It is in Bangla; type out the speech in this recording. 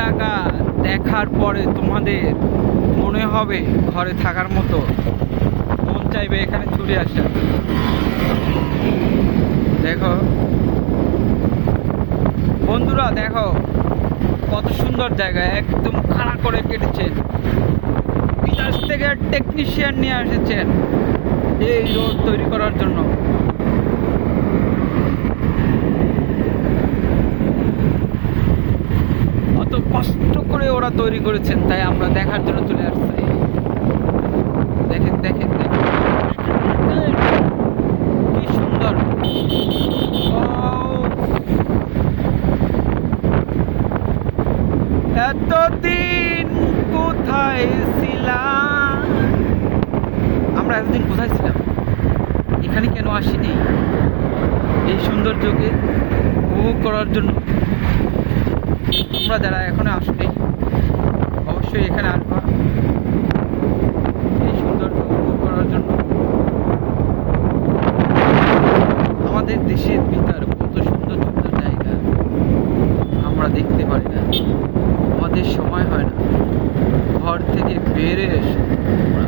জায়গা দেখার পরে তোমাদের মনে হবে ঘরে থাকার মতো, মন চাইবে এখানে ছুটে আসা। দেখো বন্ধুরা, দেখো কত সুন্দর জায়গা, একদম খাড়া করে কেটেছেন। বিদেশ থেকে টেকনিশিয়ান নিয়ে এসেছেন এই রোড তৈরি করার জন্য। অত কষ্ট করে ওরা তৈরি করেছেন, তাই আমরা দেখার জন্য চলে আসছি। দেখেন দেখেন দেখেন কি সুন্দর। এতদিন কোথায় ছিলাম, আমরা এতদিন কোথায় ছিলাম, এখানে কেন আসিনি এই সৌন্দর্যকে উপভোগ করার জন্য? তোমরা যারা এখনো আসবে অবশ্যই এখানে আসবা এই সৌন্দর্য উপভোগ করার জন্য। আমাদের দেশের ভিতর কত সুন্দর সুন্দর জায়গা আমরা দেখতে পারি না, আমাদের সময় হয় না ঘর থেকে বের এসে আমরা